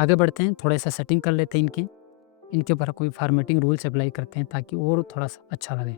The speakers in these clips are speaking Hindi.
आगे बढ़ते हैं, थोड़ा सा सेटिंग कर लेते हैं इनके ऊपर कोई फार्मेटिंग रूल्स अप्लाई करते हैं ताकि और थोड़ा सा अच्छा लगे।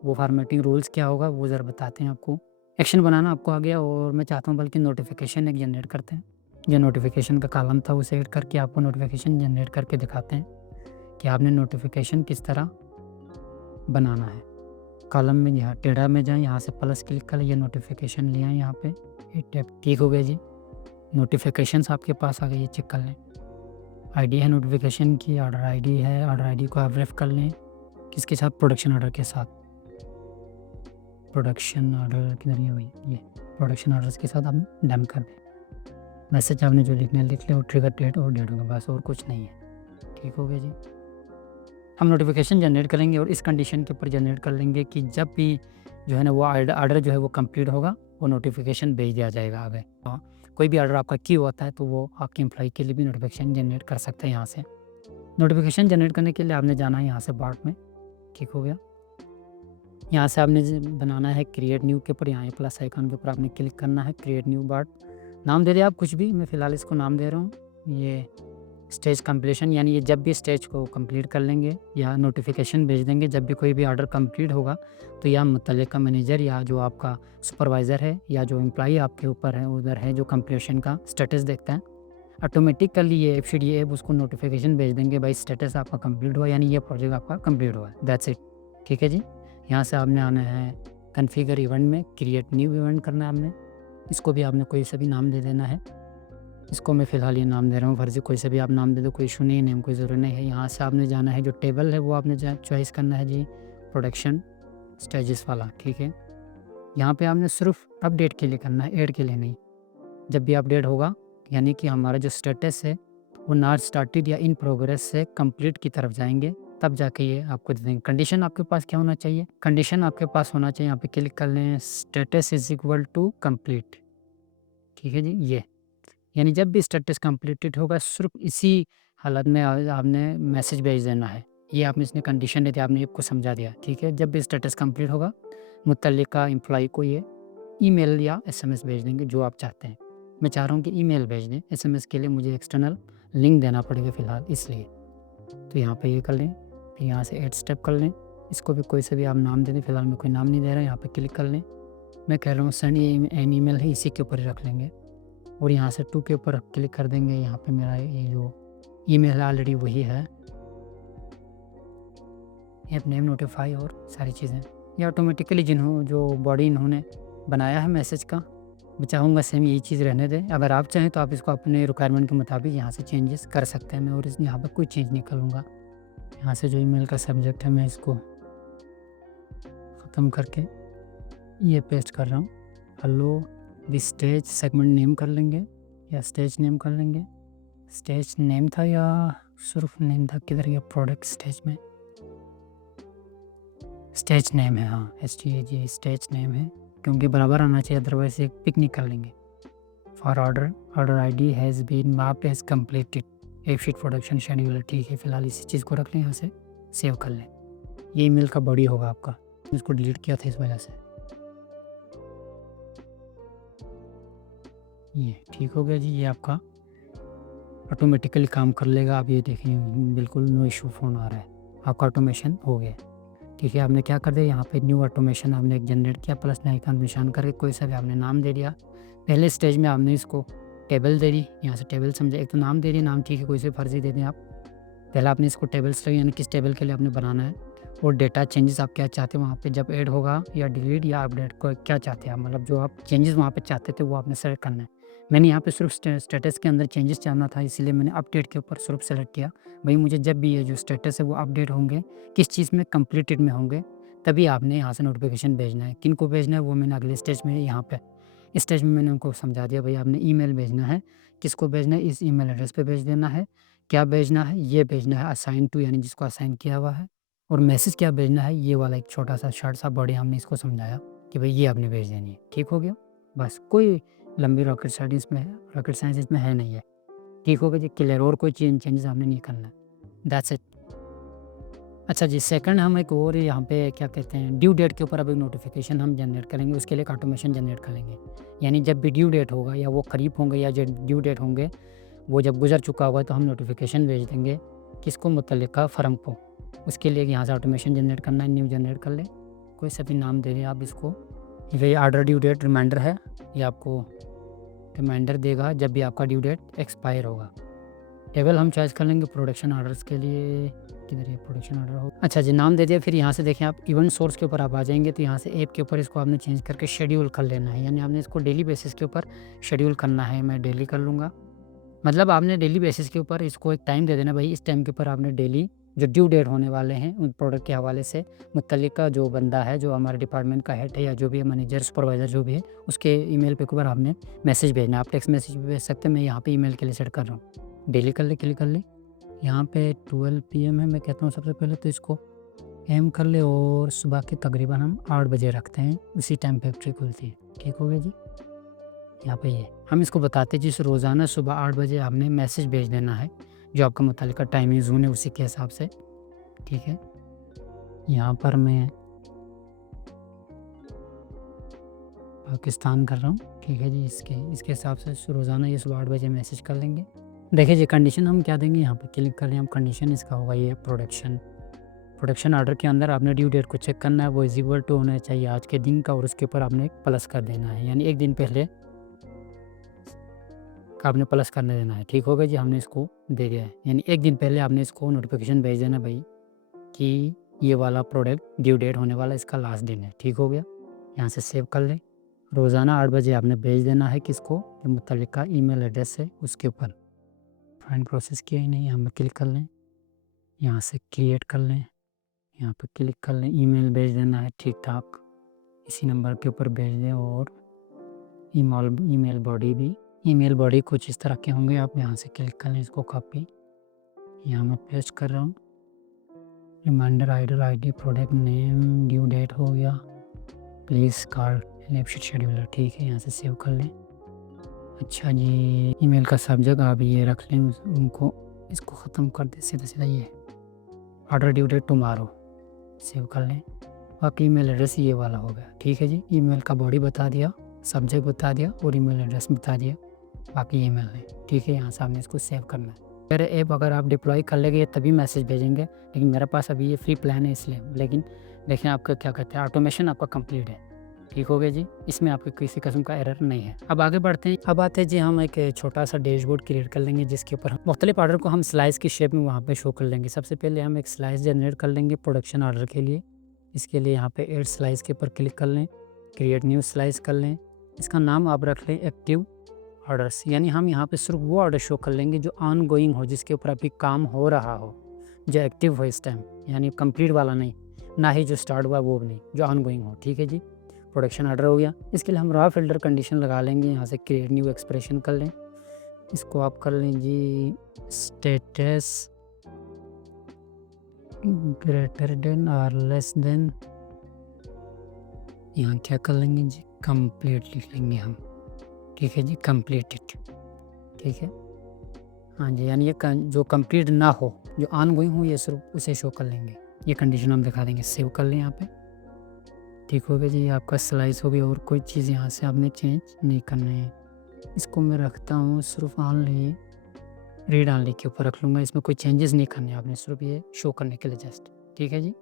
वो फार्मेटिंग रूल्स क्या होगा वो ज़रा बताते हैं आपको। एक्शन बनाना आपको आ गया और मैं चाहता हूँ बल्कि नोटिफिकेशन एक जनरेट करते हैं। जो नोटिफिकेशन का कॉलम था उसे ऐड करके आपको नोटिफिकेशन जनरेट करके दिखाते हैं कि आपने नोटिफिकेशन किस तरह बनाना है। कॉलम में यहाँ टेढ़ा में जाएँ, यहाँ से प्लस क्लिक करें, ये नोटिफिकेशन ले आएँ यहाँ पे, ये टैप ठीक हो गया जी। नोटिफिकेशंस आपके पास आ गई, ये चेक कर लें। आईडी है नोटिफिकेशन की, ऑर्डर आईडी है, ऑर्डर आईडी को आप रेफ कर लें। किसके साथ? प्रोडक्शन ऑर्डर के साथ। प्रोडक्शन ऑर्डर किधर है भाई? ये प्रोडक्शन ऑर्डर्स के साथ आप डन कर दें। मैसेज आपने जो लिखना है लिख लिया और ट्रिगर डेट और डेट होगा, बस और कुछ नहीं है। ठीक हो गया जी। हम नोटिफिकेशन जनरेट करेंगे और इस कंडीशन के ऊपर जनरेट कर लेंगे कि जब भी जो है ना वो ऑर्डर जो है वो कंप्लीट होगा वो नोटिफिकेशन भेज दिया जाएगा आगे। हाँ, कोई भी ऑर्डर आपका क्यू होता है तो वो आपके एम्प्लॉय के लिए भी नोटिफिकेशन जनरेट कर सकते हैं यहाँ से। नोटिफिकेशन जनरेट करने के लिए आपने जाना है यहाँ से बार्ट में। ठीक हो गया। यहाँ से आपने बनाना है क्रिएट न्यू के ऊपर, यहाँ प्लस आइकन के ऊपर आपने क्लिक करना है। क्रिएट न्यू बार्ट नाम दे दिया आप कुछ भी, मैं फ़िलहाल इसको नाम दे रहा हूँ ये स्टेज कंप्लीशन, यानी ये जब भी स्टेज को कंप्लीट कर लेंगे या नोटिफिकेशन भेज देंगे जब भी कोई भी ऑर्डर कंप्लीट होगा तो या मुतल्लिका मैनेजर या जो आपका सुपरवाइज़र है या जो एम्प्लॉई आपके ऊपर है उधर है जो कंप्लीशन का स्टेटस देखता है, ऑटोमेटिकली ये एपशीट ये ऐप उसको नोटिफिकेशन भेज देंगे भाई स्टेटस आपका कंप्लीट हुआ, यानी ये प्रोजेक्ट आपका कंप्लीट हुआ है। That's it. ठीक है जी। यहाँ से आपने आना है कॉन्फ़िगर इवेंट में, क्रिएट न्यू इवेंट करना है आपने। इसको भी आपने कोई सा भी नाम दे देना है। इसको मैं फ़िलहाल ये नाम दे रहा हूँ, फर्ज़ी कोई से भी आप नाम दे दो, कोई इशू नहीं है, नेम कोई ज़रूरत नहीं है। यहाँ से आपने जाना है जो टेबल है वो आपने चॉइस करना है जी, प्रोडक्शन स्टेजेस वाला। ठीक है। यहाँ पे आपने सिर्फ अपडेट के लिए करना है, ऐड के लिए नहीं। जब भी अपडेट होगा यानी कि हमारा जो स्टेटस है वो नॉट स्टार्टेड या इन प्रोग्रेस से कंप्लीट की तरफ जाएंगे, तब जाके ये आपको दे देंगे। कंडीशन आपके पास क्या होना चाहिए? कंडीशन आपके पास होना चाहिए, यहाँ पे क्लिक कर लें, status is equal to complete. ठीक है जी। ये यानी जब भी स्टेटस कंप्लीटेड होगा सिर्फ इसी हालत में आपने मैसेज भेज देना है। ये आपने इसने कंडीशन दे दी, आपने आपको समझा दिया। ठीक है। जब भी स्टेटस कंप्लीट होगा मुतल्लिका एम्प्लॉय को ये ईमेल या एसएमएस भेज देंगे जो आप चाहते हैं। मैं चाह रहा हूँ कि ईमेल भेज दें, एसएमएस के लिए मुझे एक्सटर्नल लिंक देना पड़ेगा फ़िलहाल इसलिए। तो यहाँ पे ये कर लें, फिर यहाँ से ऐड स्टेप कर लें। इसको भी कोई से भी आप नाम दे दें, फ़िलहाल मैं कोई नाम नहीं दे रहा, यहाँ पे क्लिक कर लें। मैं कह रहा हूँ सेंड एन ईमेल है, इसी के ऊपर ही रख लेंगे और यहाँ से टू के ऊपर क्लिक कर देंगे। यहाँ पे मेरा ये जो ईमेल है ऑलरेडी वही है, ऐप नेम नोटिफाई और सारी चीज़ें ये ऑटोमेटिकली जो बॉडी इन्होंने बनाया है मैसेज का, मैं चाहूँगा सेम यही चीज़ रहने दें। अगर आप चाहें तो आप इसको अपने रिक्वायरमेंट के मुताबिक यहाँ से चेंजेस कर सकते हैं। मैं और यहाँ पर कोई चेंज नहीं करूँगा। यहाँ से जो ईमेल का सब्जेक्ट है मैं इसको ख़त्म करके ये पेस्ट कर रहा हूँ, hello this stage. Segment name कर लेंगे या स्टेज नेम कर लेंगे। स्टेज नेम था या सिर्फ नेम था, किधर गया प्रोडक्ट? स्टेज में स्टेज नेम है, हाँ STAG स्टेज नेम है, क्योंकि बराबर आना चाहिए अदरवाइज एक पिक नहीं कर लेंगे। For order ID has been marked as completed AppSheet production scheduler. ठीक है, फ़िलहाल इसी चीज़ को रख लें, यहाँ से सेव कर लें। ये ईमेल का बॉडी होगा आपका, इसको डिलीट किया था इस वजह से। ये ठीक हो गया जी। ये आपका ऑटोमेटिकली काम कर लेगा। आप ये देखें बिल्कुल नो इशू फ़ोन आ रहा है, आपका ऑटोमेशन हो गया। ठीक है। आपने क्या कर दिया, यहाँ पे न्यू ऑटोमेशन आपने एक जनरेट किया, प्लस आइकन निशान करके कोई सा भी आपने नाम दे दिया। पहले स्टेज में आपने इसको टेबल दे दी, यहाँ से टेबल समझे, एक तो नाम दे दिया, नाम ठीक है कोई से फर्जी दे दें आप। पहले आपने इसको टेबल्स यानी किस टेबल के लिए आपने बनाना है और डेटा चेंजेस आप क्या चाहते हैं वहाँ पे जब ऐड होगा या डिलीट या अपडेट को क्या चाहते हैं आप, मतलब जो आप चेंजेस वहाँ पे चाहते थे वो आपने सेलेक्ट करना है। मैंने यहाँ पे सिर्फ स्टेटस के अंदर चेंजेस चाहना था, इसीलिए मैंने अपडेट के ऊपर सिर्फ सेलेक्ट किया। भाई मुझे जब भी ये जो स्टेटस है वो अपडेट होंगे, किस चीज़ में कंप्लीटेड में होंगे, तभी आपने यहाँ से नोटिफिकेशन भेजना है। किन को भेजना है वो मैंने अगले स्टेज में यहाँ पे इस स्टेज में मैंने उनको समझा दिया। भाई आपने ईमेल भेजना है, किसको भेजना है, इस ईमेल एड्रेस पे भेज देना है। क्या भेजना है, ये भेजना है असाइन टू, यानी जिसको असाइन किया हुआ है। और मैसेज क्या भेजना है, ये वाला एक छोटा सा शॉर्ट सा बॉडी हमने इसको समझाया कि भाई ये आपने भेज देनी है। ठीक हो गया, बस कोई लंबी रॉकेट साइंस इसमें है नहीं है। ठीक हो गया जी, क्लियर। और कोई चेंजेस आपने नहीं करना है, दैट्स इट। अच्छा जी, सेकंड हम एक और यहाँ पे क्या कहते हैं ड्यू डेट के ऊपर अब एक नोटिफिकेशन हम जनरेट करेंगे, उसके लिए एक ऑटोमेशन जनरेट करेंगे। यानी जब भी ड्यू डेट होगा या वो करीब होंगे या जो ड्यू डेट होंगे वो जब गुजर चुका होगा तो हम नोटिफिकेशन भेज देंगे किसको, मुतल्लिका फ़र्म को। उसके लिए यहाँ से ऑटोमेशन जनरेट करना है, न्यू जनरेट कर ले, कोई सा भी नाम दे दें आप इसको। ये ऑर्डर ड्यू डेट रिमाइंडर है, ये आपको रिमाइंडर देगा जब भी आपका ड्यू डेट एक्सपायर होगा। टेबल हम चॉइस कर लेंगे प्रोडक्शन ऑर्डर्स के लिए, किधर ये प्रोडक्शन ऑर्डर हो। अच्छा जी, नाम दे दिया। फिर यहाँ से देखें आप इवेंट सोर्स के ऊपर आप आ जाएंगे तो यहाँ से ऐप के ऊपर इसको आपने चेंज करके शेड्यूल कर लेना है, यानी आपने इसको डेली बेसिस के ऊपर शेड्यूल करना है। मैं डेली कर लूँगा, मतलब आपने डेली बेसिस के ऊपर इसको एक टाइम दे देना, भाई इस टाइम के ऊपर आपने डेली जो ड्यू डेट होने वाले हैं उन प्रोडक्ट के हवाले से मुतल्लिका जो बंदा है, जो हमारे डिपार्टमेंट का हेड है या जो भी है मैनेजर सुपरवाइज़र जो भी है, उसके ईमेल पे ऊपर आपने मैसेज भेजना है। आप टेक्स्ट मैसेज भी भेज सकते हैं, मैं यहाँ पे ईमेल के लिए सेट कर रहा हूँ। डेली कर ले, क्लिक कर ले। यहाँ पे 12 PM है, मैं कहता हूँ सबसे पहले तो इसको एम कर ले और सुबह के तकरीबन हम 8 बजे रखते हैं, उसी टाइम फैक्ट्री खुलती है। ठीक हो गया जी। यहाँ पे ये हम इसको बताते हैं जिस रोज़ाना सुबह 8 बजे आपने मैसेज भेज देना है, जो आपका मुतल्लिका टाइमिंग ज़ोन है उसी के हिसाब से। ठीक है, यहाँ पर मैं पाकिस्तान कर रहा हूँ। ठीक है जी, इसके हिसाब से रोज़ाना ये सुबह 8 बजे मैसेज कर लेंगे। देखिए जी, कंडीशन हम क्या देंगे, यहाँ पे क्लिक कर लें हम। कंडीशन इसका होगा ये प्रोडक्शन ऑर्डर के अंदर आपने ड्यू डेट को चेक करना है, वो इज इक्वल टू होना चाहिए आज के दिन का, और उसके ऊपर आपने प्लस कर देना है, यानी एक दिन पहले का आपने प्लस करने देना है। ठीक हो गया जी, हमने इसको दे दिया है, यानी एक दिन पहले आपने इसको नोटिफिकेशन भेज देना भाई कि ये वाला प्रोडक्ट ड्यू डेट होने वाला इसका लास्ट दिन है। ठीक हो गया, यहाँ से सेव कर लें। रोज़ाना 8 बजे आपने भेज देना है किसको, जो मुतल्लिका ईमेल एड्रेस है उसके ऊपर। फाइंड प्रोसेस किया ही नहीं, यहाँ पर क्लिक कर लें, यहाँ से क्रिएट कर लें, यहाँ पर क्लिक कर लें, ईमेल भेज देना है ठीक ठाक, इसी नंबर के ऊपर भेज दें। और ईमेल बॉडी कुछ इस तरह के होंगे, आप यहाँ से क्लिक कर लें, इसको कॉपी यहाँ मैं पेस्ट कर रहा हूँ। Reminder ID product name due date हो गया, प्लीज़ कॉल लेफ्ट शेड्यूलर। ठीक है, यहाँ से सेव कर लें। अच्छा जी, ईमेल का सब्जेक्ट आप ये रख लें, उनको इसको ख़त्म कर दें, सीधा ये order due date tomorrow, save कर लें। बाकी ईमेल एड्रेस ये वाला हो गया। ठीक है जी, ईमेल का बॉडी बता दिया, सब्जेक्ट बता दिया और ईमेल एड्रेस बता दिया, बाकी ईमेल है। ठीक है, यहाँ सामने इसको सेव करना है। मेरे ऐप अगर आप डिप्लॉय कर लेंगे तभी मैसेज भेजेंगे, लेकिन मेरे पास अभी ये फ्री प्लान है इसलिए। लेकिन देखें आपका क्या कहते हैं, ऑटोमेशन आपका कंप्लीट है। ठीक हो गया जी, इसमें आपके किसी किस्म का एरर नहीं है। अब आगे बढ़ते हैं। अब आते हैं जी, हम एक छोटा सा डैशबोर्ड क्रिएट कर लेंगे जिसके ऊपर मुख्तलिफ ऑर्डर को हम स्लाइस की शेप में वहाँ पे शो कर लेंगे। सबसे पहले हम एक स्लाइस जनरेट कर लेंगे प्रोडक्शन ऑर्डर के लिए। इसके लिए यहाँ पे ऐड स्लाइस के ऊपर क्लिक कर लें, क्रिएट न्यू स्लाइस कर लें। इसका नाम आप रख लें एक्टिव ऑर्डर्स, यानी हम यहाँ पे सिर्फ वो ऑर्डर शो कर लेंगे जो ऑन गोइंग हो, जिसके ऊपर अभी काम हो रहा हो, जो एक्टिव हो इस टाइम, यानी कंप्लीट वाला नहीं, ना ही जो स्टार्ट हुआ वो भी नहीं, जो ऑन गोइंग हो। ठीक है जी, प्रोडक्शन ऑर्डर हो गया। इसके लिए हम रॉ फिल्टर कंडीशन लगा लेंगे, यहाँ से क्रिएट न्यू एक्सप्रेशन कर लें। इसको आप कर लें जी स्टेटस ग्रेटर देन और लेस देन, यहाँ क्या कर लेंगे जी, कंप्लीट लिख लेंगे हम। ठीक है जी, कंप्लीटेड। ठीक है, हाँ जी, यानी ये जो कंप्लीट ना हो, जो ऑन गोइंग हो, ये सिर्फ उसे शो कर लेंगे। ये कंडीशन हम दिखा देंगे, सेव कर लें यहाँ पे। ठीक हो गया जी, आपका स्लाइस हो गया, और कोई चीज़ यहाँ से आपने चेंज नहीं करना है। इसको मैं रखता हूँ सिर्फ ऑनली रीड ऑनली के ऊपर रख लूँगा, इसमें कोई चेंजेस नहीं करने आपने, सिर्फ ये शो करने के लिए जस्ट। ठीक है जी,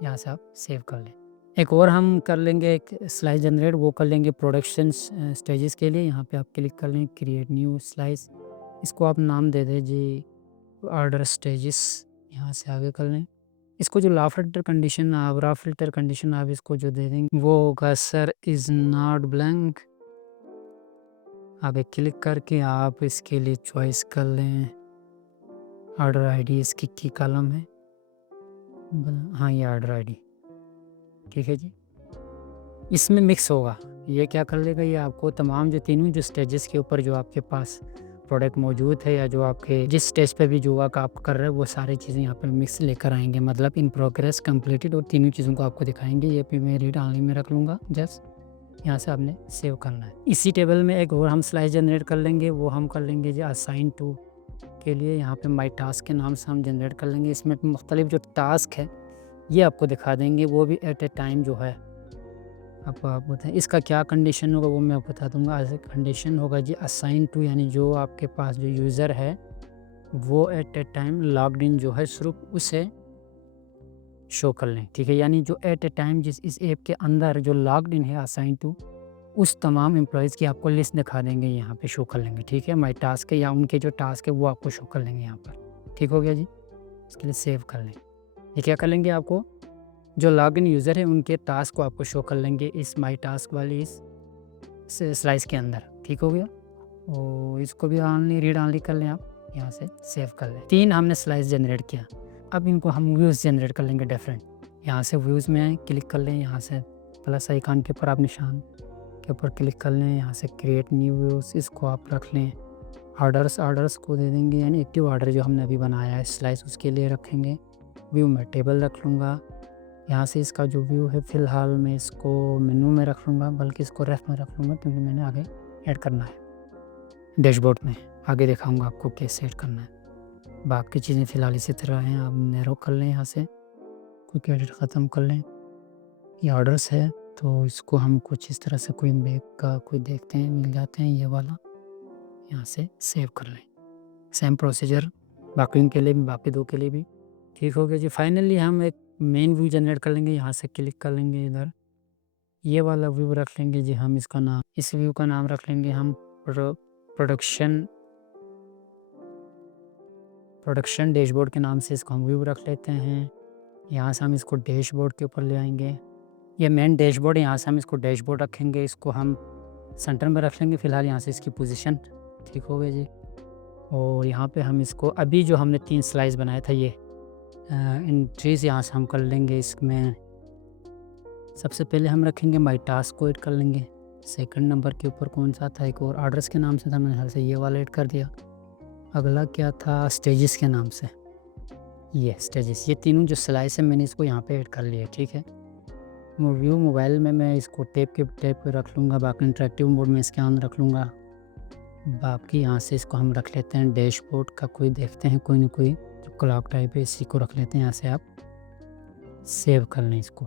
यहाँ से आप सेव कर लें। एक और हम कर लेंगे एक स्लाइस जनरेट, वो कर लेंगे प्रोडक्शन स्टेजेस के लिए। यहाँ पे आप क्लिक कर लें, क्रिएट न्यू स्लाइस, इसको आप नाम दे दें जी ऑर्डर स्टेजेस। यहाँ से आगे कर लें, इसको जो रॉ फिल्टर कंडीशन आप इसको जो दे देंगे वो होगा सर इज़ नॉट ब्लैंक। आगे क्लिक करके आप इसके लिए चॉइस कर लें ऑर्डर आईडी, इसकी की कॉलम है, हाँ ये ऑर्डर आईडी। ठीक है जी, इसमें मिक्स होगा, ये क्या कर लेगा, ये आपको तमाम जो तीनों जो स्टेजेस के ऊपर जो आपके पास प्रोडक्ट मौजूद है, या जो आपके जिस स्टेज पे भी जो वर्क आप कर रहे हैं, वो सारी चीज़ें यहाँ पे मिक्स लेकर आएंगे, मतलब इन प्रोग्रेस, कंप्लीटेड, और तीनों चीज़ों को आपको दिखाएंगे। ये पे मैं रीड ऑनली में रख लूँगा, जस्ट यहाँ से आपने सेव करना है। इसी टेबल में एक और हम स्लाइस जनरेट कर लेंगे, वो हम कर लेंगे जी असाइन टू के लिए। यहाँ पे माई टास्क के नाम से हम जनरेट कर लेंगे। इसमें मुख्तलिफ जो टास्क है ये आपको दिखा देंगे, वो भी एट ए टाइम जो है आपको आप बताएं इसका क्या कंडीशन होगा वो मैं आपको बता दूंगा। कंडीशन होगा जी असाइन टू, यानी जो आपके पास जो यूज़र है वो at a time logged in जो है सिर्फ उसे शो कर लें, ठीक है। यानी जो एट ए टाइम जिस इस ऐप के अंदर जो लॉग्ड इन है असाइन टू, उस तमाम एम्प्लॉयज़ की आपको लिस्ट दिखा देंगे, यहाँ पे शो कर लेंगे, ठीक है। माई टास्क है या उनके जो टास्क है वो आपको शो कर लेंगे यहाँ पर, ठीक हो गया जी। इसके लिए सेव कर लें। ये क्या कर लेंगे, आपको जो लॉग इन यूज़र है उनके टास्क को आपको शो कर लेंगे इस माई टास्क वाली इस स्लाइस के अंदर, ठीक हो गया। और इसको भी ऑनली रीड ऑनली कर लें, आप यहाँ से सेव कर लें। 3 हमने स्लाइस जनरेट किया। अब इनको हम व्यूज़ जनरेट कर लेंगे डिफरेंट। यहाँ से व्यूज़ में क्लिक कर लें, यहाँ से प्लस आइकन के ऊपर आप निशान के ऊपर क्लिक कर लें, यहाँ से क्रिएट न्यू व्यूज़, इसको आप रख लें। ऑर्डर्स को दे देंगे, यानी एक्टिव ऑर्डर जो हमने अभी बनाया है स्लाइस उसके लिए रखेंगे। व्यू में टेबल रख लूँगा। यहाँ से इसका जो व्यू है फ़िलहाल मैं इसको मेनू में रख लूँगा, बल्कि इसको रेफ में रख लूँगा क्योंकि मैंने आगे ऐड करना है डैशबोर्ड में। आगे दिखाऊँगा आपको कैसे ऐड करना है। बाकी चीज़ें फ़िलहाल इसी तरह हैं। आप नैरो कर लें, यहाँ से क्विक एडिट ख़त्म कर लें। ये ऑर्डर्स है तो इसको हम कुछ इस तरह से कोई बैग का कोई देखते हैं मिल जाते हैं, ये वाला यहाँ से सेव कर लें। सेम प्रोसीजर बाकी के लिए भी, बाकी 2 के लिए भी, ठीक हो गया जी। फाइनली हम एक मेन व्यू जनरेट कर लेंगे, यहाँ से क्लिक कर लेंगे इधर, ये वाला व्यू रख लेंगे जी हम। इसका नाम, इस व्यू का नाम रख लेंगे हम प्रोडक्शन डैशबोर्ड के नाम से इसको हम व्यू रख लेते हैं। यहाँ से हम इसको डैशबोर्ड के ऊपर ले आएंगे। ये मेन डैशबोर्ड है, यहाँ से हम इसको डैशबोर्ड रखेंगे, इसको हम सेंटर में रख लेंगे फ़िलहाल, यहाँ से इसकी पोजीशन, ठीक हो गया जी। और यहाँ पे हम इसको अभी जो हमने 3 स्लाइस बनाया था ये एंट्रीज यहाँ से हम कर लेंगे। इसमें सबसे पहले हम रखेंगे माई टास्क को ऐड कर लेंगे। सेकंड नंबर के ऊपर कौन सा था, एक और ऑर्डर्स के नाम से था, मैंने हाल से ये वाला ऐड कर दिया। अगला क्या था, स्टेजेस के नाम से, ये स्टेजेस, ये तीनों जो स्लाइस है मैंने इसको यहाँ पे ऐड कर लिया, ठीक है। व्यू मोबाइल में मैं इसको टैब पे रख लूँगा, बाकी इंटरेक्टिव मोड में इसके ऑन रख लूँगा। बाकी यहाँ से इसको हम रख लेते हैं डैशबोर्ड का कोई देखते हैं कोई ना कोई जो क्लॉक टाइप है, इसी को रख लेते हैं। यहाँ से आप सेव कर लें इसको।